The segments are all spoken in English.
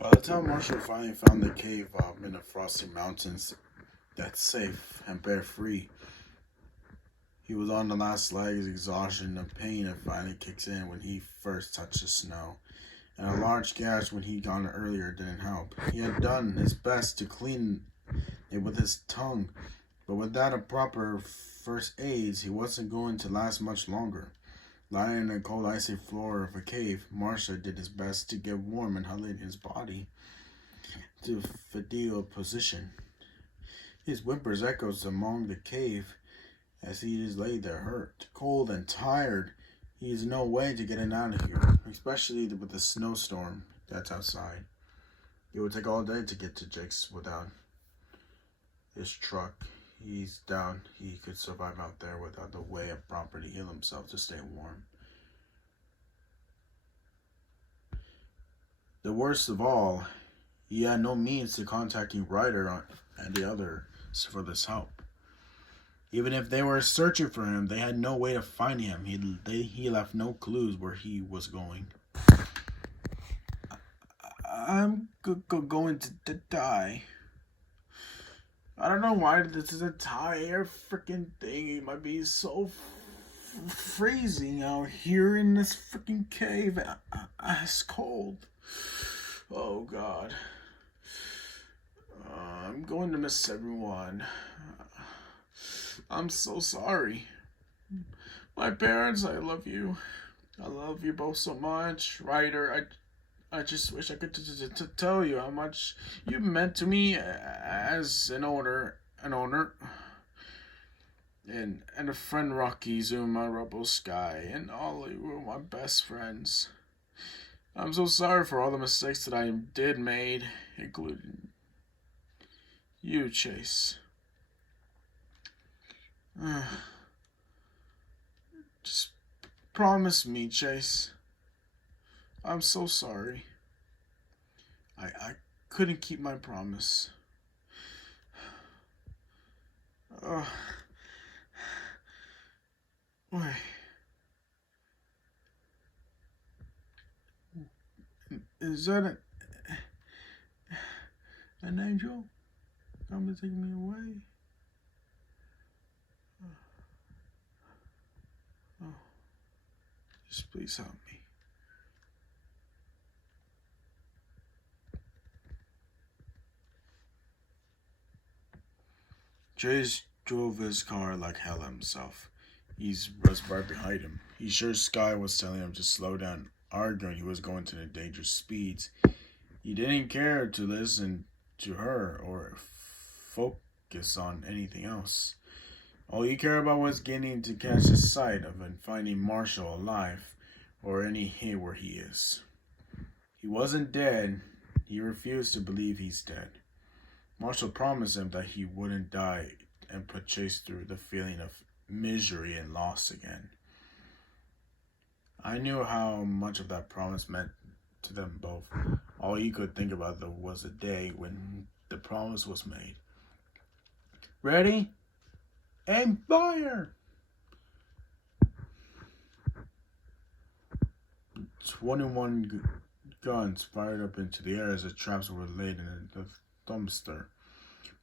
By the time Marshall finally found the cave in the frosty mountains that's safe and bear free, he was on the last legs. Exhaustion and pain and finally kicks in when he first touched the snow. And a large gash when he'd gone earlier didn't help. He had done his best to clean it with his tongue, but without a proper first aids, he wasn't going to last much longer. Lying on the cold, icy floor of a cave, Marshall did his best to get warm and huddling his body to fetal position. His whimpers echoed among the cave as he just lay there hurt, cold, and tired. He has no way to get out of here, especially with the snowstorm that's outside. It would take all day to get to Jake's without his truck. He's down. He could survive out there without the way of proper to heal himself to stay warm. The worst of all, he had no means to contacting Ryder and the others for this help. Even if they were searching for him, they had no way to find him. He left no clues where he was going. I'm going to die. I don't know why this is a entire freaking thing. It might be so freezing out here in this freaking cave. It's cold. Oh, God. I'm going to miss everyone. I'm so sorry. My parents, I love you. I love you both so much. Ryder, I just wish I could to tell you how much you meant to me as an owner, and a friend Rocky, Zuma, Rebel Sky, and all you were my best friends. I'm so sorry for all the mistakes that I did made, including you, Chase. Just promise me, Chase. I'm so sorry. I couldn't keep my promise. Wait. Is that an angel come to take me away? Oh. Just please help me. Chase drove his car like hell himself. He was right behind him. He's sure Sky was telling him to slow down, arguing he was going to the dangerous speeds. He didn't care to listen to her or focus on anything else. All he cared about was getting to catch a sight of and finding Marshall alive, or any hint where he is. He wasn't dead. He refused to believe he's dead. Marshall promised him that he wouldn't die and put Chase through the feeling of misery and loss again. I knew how much of that promise meant to them both. All he could think about, though, was the day when the promise was made. Ready? And fire! 21 guns fired up into the air as the traps were laid in the dumpster.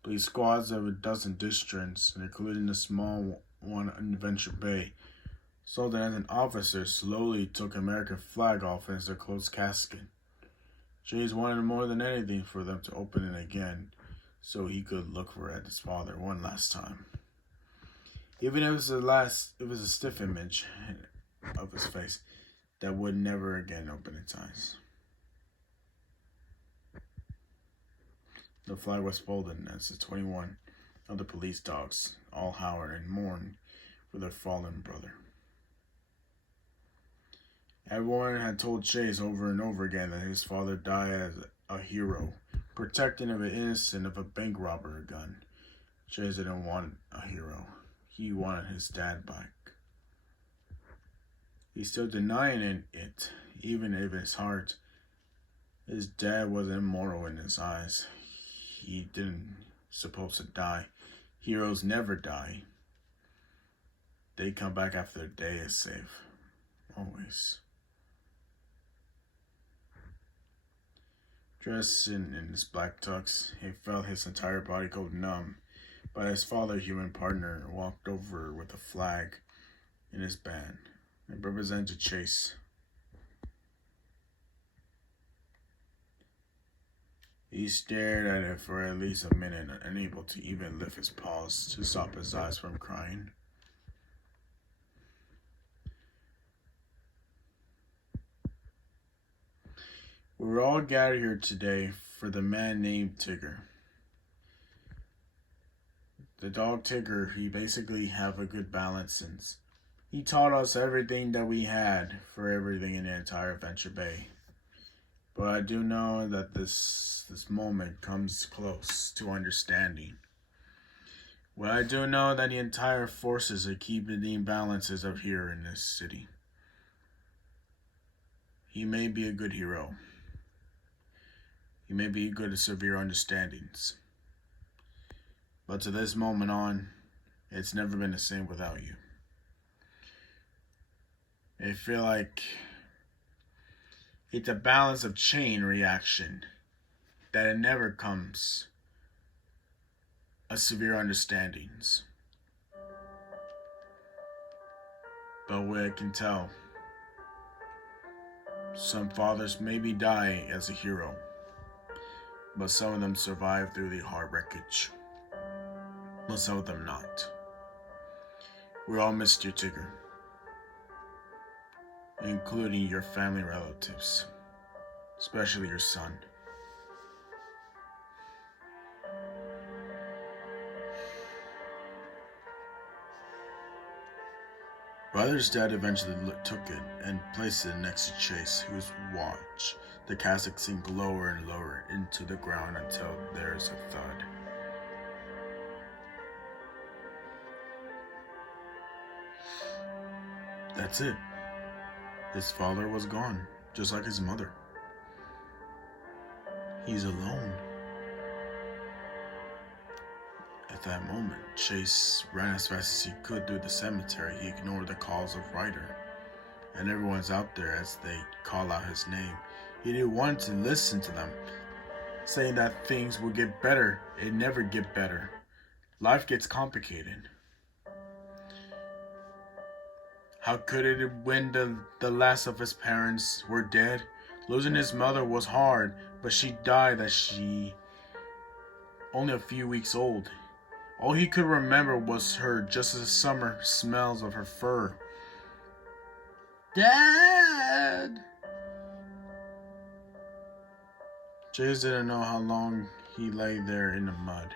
Police squads of a dozen districts, including the small one in Venture Bay. Sergeant and officers slowly took American flag off as their closed casket. Chase wanted more than anything for them to open it again, so he could look for his father one last time. Even if it was a stiff image of his face that would never again open its eyes. The flag was folded as the 21 other police dogs all howled and mourned for their fallen brother. Everyone had told Chase over and over again that his father died as a hero, protecting of an innocent of a bank robber gun. Chase didn't want a hero. He wanted his dad back. He's still denying it, even if his heart. His dad was immortal in his eyes. He didn't supposed to die. Heroes never die. They come back after their day is safe. Always. Dressed in his black tux, he felt his entire body go numb, but his father-human partner walked over with a flag in his band. It represented Chase. He stared at it for at least a minute, unable to even lift his paws to stop his eyes from crying. We're all gathered here today for the man named Tigger. The dog Tigger, he basically have a good balance since he taught us everything that we had for everything in the entire Venture Bay. But I do know that this moment comes close to understanding. Well, I do know that the entire forces are keeping the imbalances up here in this city. He may be a good hero. He may be good at severe understandings. But to this moment on, it's never been the same without you. I feel like it's a balance of chain reaction that it never comes a severe understandings. But what I can tell, some fathers maybe die as a hero, but some of them survive through the hard wreckage. But some of them not. We all missed you, Tigger. Including your family relatives. Especially your son. Brother's dad eventually took it and placed it next to Chase, whose watch the casket sank lower and lower into the ground until there's a thud. That's it. His father was gone, just like his mother. He's alone. At that moment, Chase ran as fast as he could through the cemetery. He ignored the calls of Ryder, and everyone's out there as they call out his name. He didn't want to listen to them, saying that things will get better. It never get better. Life gets complicated. How could it when the last of his parents were dead? Losing his mother was hard, but she died at she only a few weeks old. All he could remember was her, just as the summer smells of her fur. Dad! Chase didn't know how long he lay there in the mud.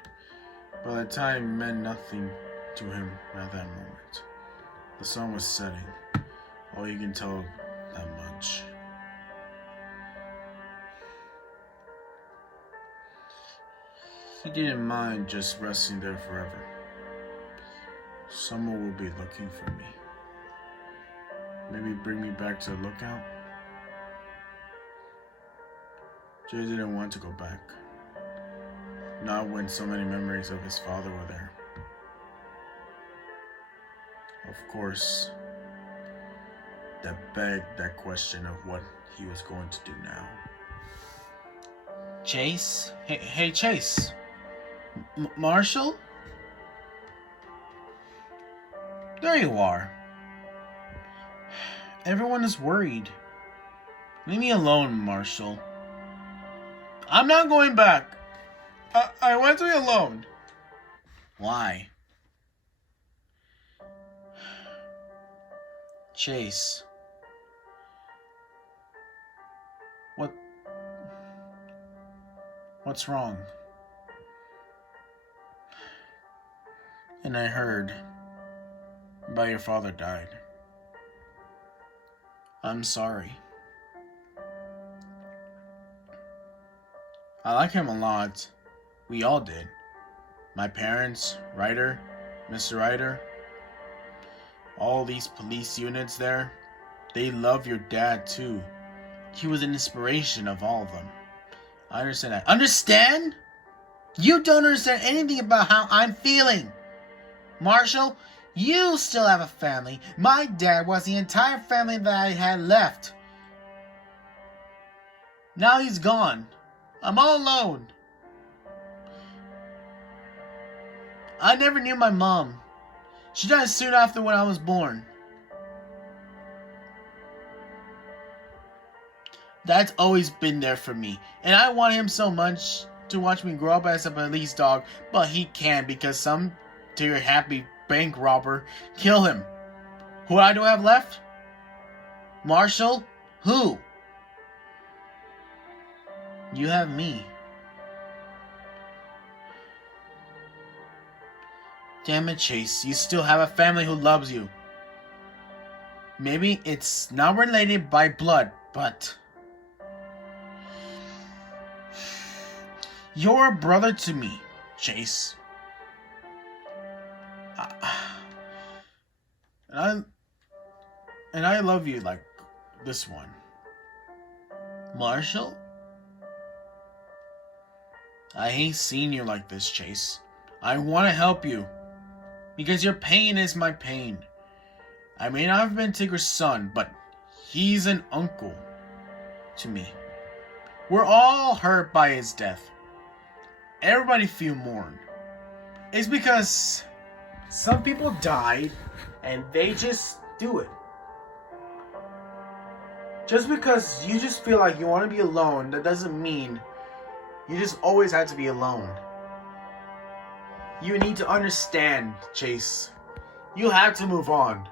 By the time it meant nothing to him at that moment. The sun was setting. All you can tell that much. He didn't mind just resting there forever. Someone will be looking for me. Maybe bring me back to the lookout. Jay didn't want to go back. Not when so many memories of his father were there. Of course, that begged that question of what he was going to do now. Chase? Hey Chase. Marshall? There you are. Everyone is worried. Leave me alone, Marshall. I'm not going back. I want to be alone. Why? Chase. What's wrong? And I heard about your father died. I'm sorry. I like him a lot. We all did. My parents, Ryder, Mr. Ryder, all these police units there, they love your dad too. He was an inspiration of all of them. I understand that. Understand? You don't understand anything about how I'm feeling. Marshall, you still have a family. My dad was the entire family that I had left. Now he's gone. I'm all alone. I never knew my mom. She died soon after when I was born. Dad's always been there for me, and I want him so much to watch me grow up as a police dog, but he can't because some tear-happy bank robber killed him. Who do I have left? Marshall? Who? You have me. Damn it, Chase. You still have a family who loves you. Maybe it's not related by blood, but... You're a brother to me, Chase. And I love you like this one. Marshall? I ain't seen you like this, Chase. I want to help you. Because your pain is my pain. I may not have been Tigger's son, but he's an uncle to me. We're all hurt by his death. Everybody feel mourn. It's because some people died and they just do it. Just because you just feel like you want to be alone, that doesn't mean you just always have to be alone. You need to understand, Chase. You have to move on.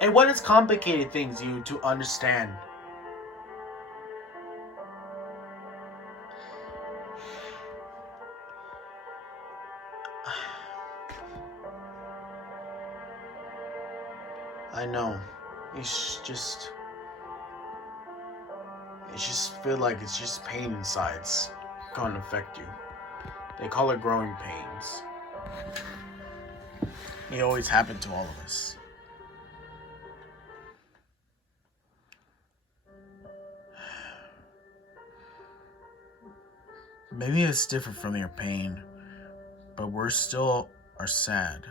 And what is complicated things you to understand? I know. It's just feel like it's just pain inside. It's gonna affect you. They call it growing pains. They always happen to all of us. Maybe it's different from your pain, but we're still are sad.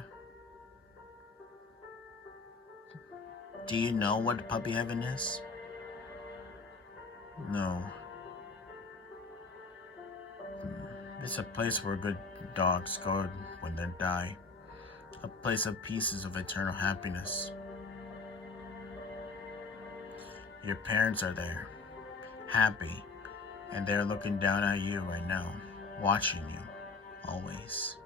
Do you know what puppy heaven is? No. It's a place where good dogs go when they die. A place of pieces of eternal happiness. Your parents are there, happy, and they're looking down at you right now, watching you, always.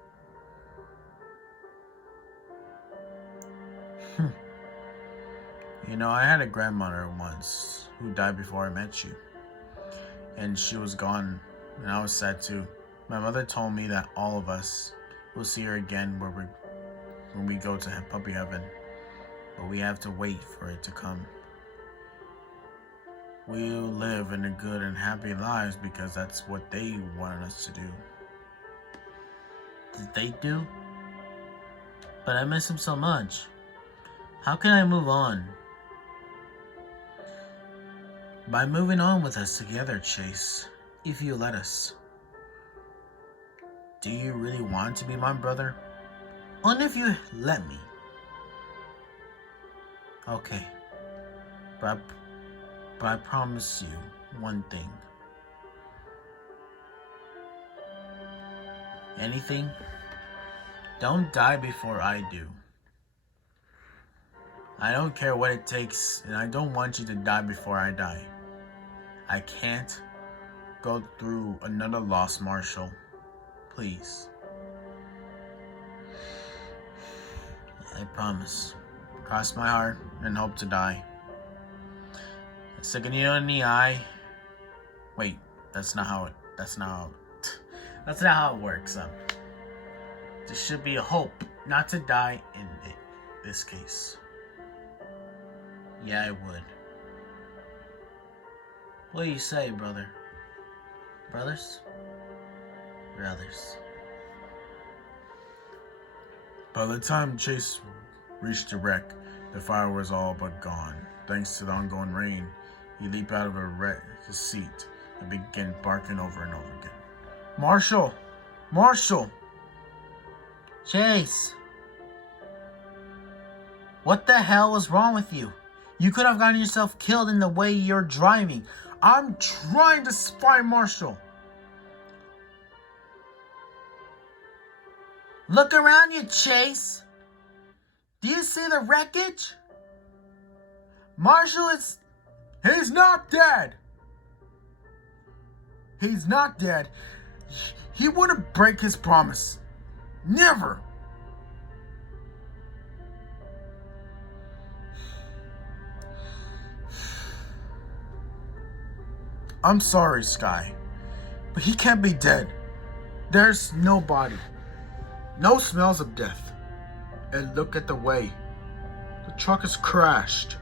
You know, I had a grandmother once who died before I met you. And she was gone, and I was sad too. My mother told me that all of us will see her again when we go to puppy heaven. But we have to wait for it to come. We'll live in a good and happy lives because that's what they wanted us to do. Did they do? But I miss him so much. How can I move on? By moving on with us together, Chase, if you let us. Do you really want to be my brother? Only if you let me. Okay. But I promise you one thing. Anything? Don't die before I do. I don't care what it takes, and I don't want you to die before I die. I can't go through another loss, Marshall. Please. I promise. Cross my heart and hope to die. Stick a needle in the eye. Wait, that's not how it works. There should be a hope not to die in this case. Yeah, I would. What do you say, brother? Brothers? Brothers. By the time Chase reached the wreck, the fire was all but gone. Thanks to the ongoing rain, he leaped out of his seat and began barking over and over again. Marshall! Marshall! Chase! What the hell was wrong with you? You could have gotten yourself killed in the way you're driving. I'm trying to find Marshall. Look around you, Chase. Do you see the wreckage? Marshall is... He's not dead. He's not dead. He wouldn't break his promise. Never. I'm sorry, Sky, but he can't be dead. There's no body, no smells of death. And look at the way the truck has crashed.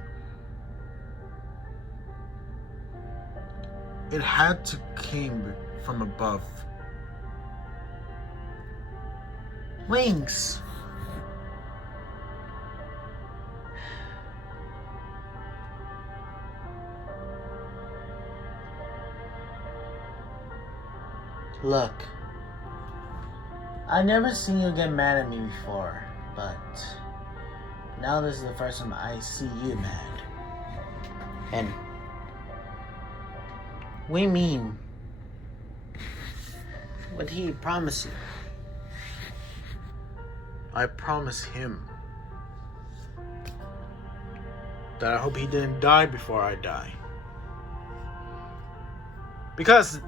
It had to came from above. Wings. Look, I've never seen you get mad at me before, but now this is the first time I see you mad. And what do you mean? What did he promise you? I promise him that I hope he didn't die before I die. Because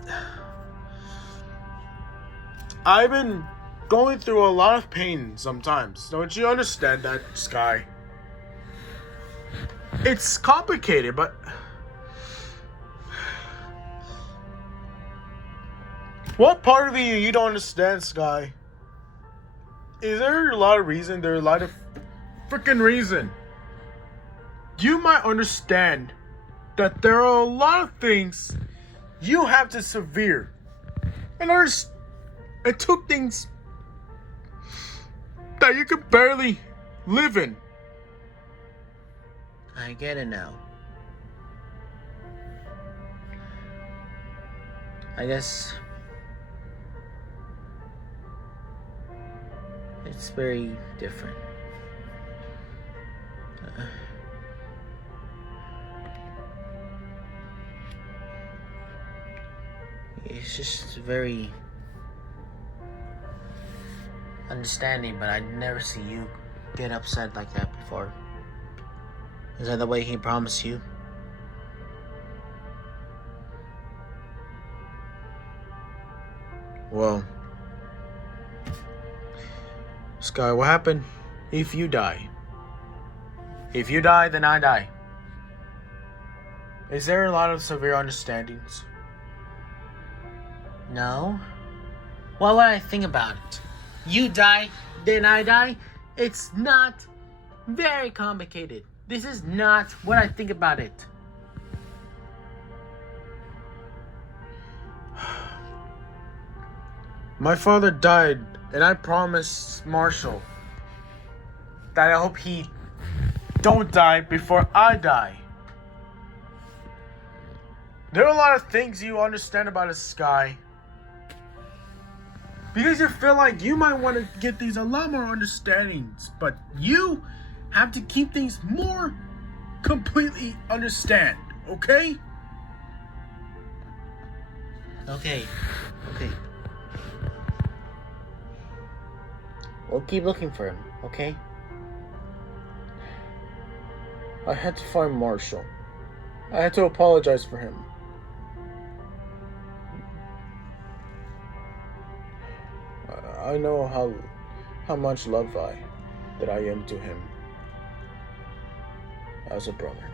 I've been going through a lot of pain sometimes. Don't you understand that, Sky? It's complicated, but what part of you don't understand, Sky? Is there a lot of reason? There's a lot of freaking reason. You might understand that there are a lot of things you have to severe. And it took things that you could barely live in. I get it now. I guess it's very different. It's just very understanding, but I'd never see you get upset like that before. Is that the way he promised you? Well, Sky, what happened if you die? If you die, then I die. Is there a lot of severe understandings? No. What would I think about it? You die, then I die? It's not very complicated. This is not what I think about it. My father died, and I promised Marshall that I hope he don't die before I die. There are a lot of things you understand about a Sky. Because you feel like you might want to get these a lot more understandings, but you have to keep things more completely understand, okay? Okay. We'll keep looking for him, okay? I had to find Marshall. I had to apologize for him. I know how much love that I am to him as a brother.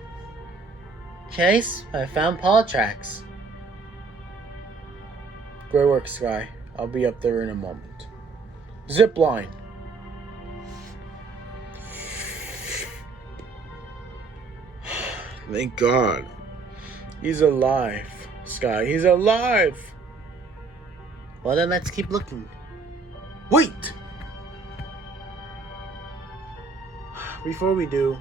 Chase, I found Paul tracks. Great work, Sky. I'll be up there in a moment. Zip line. Thank God. He's alive, Sky. He's alive. Well, then let's keep looking. Wait! Before we do,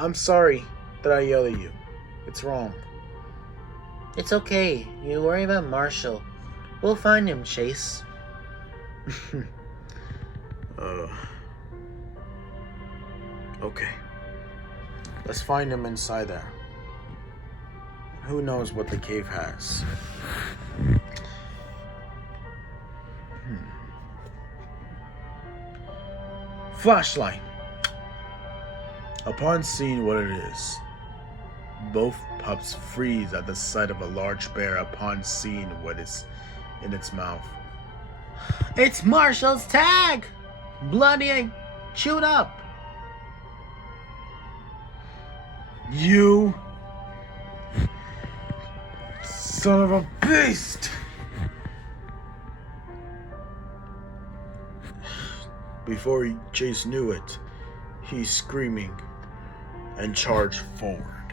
I'm sorry that I yelled at you. It's wrong. It's okay. You worry about Marshall. We'll find him, Chase. Okay. Let's find him inside there. Who knows what the cave has? Flashlight. Upon seeing what it is, both pups freeze at the sight of a large bear upon seeing what is in its mouth. It's Marshall's tag! Bloody and chewed up. You son of a beast! Before Chase knew it, he's screaming and charged forward.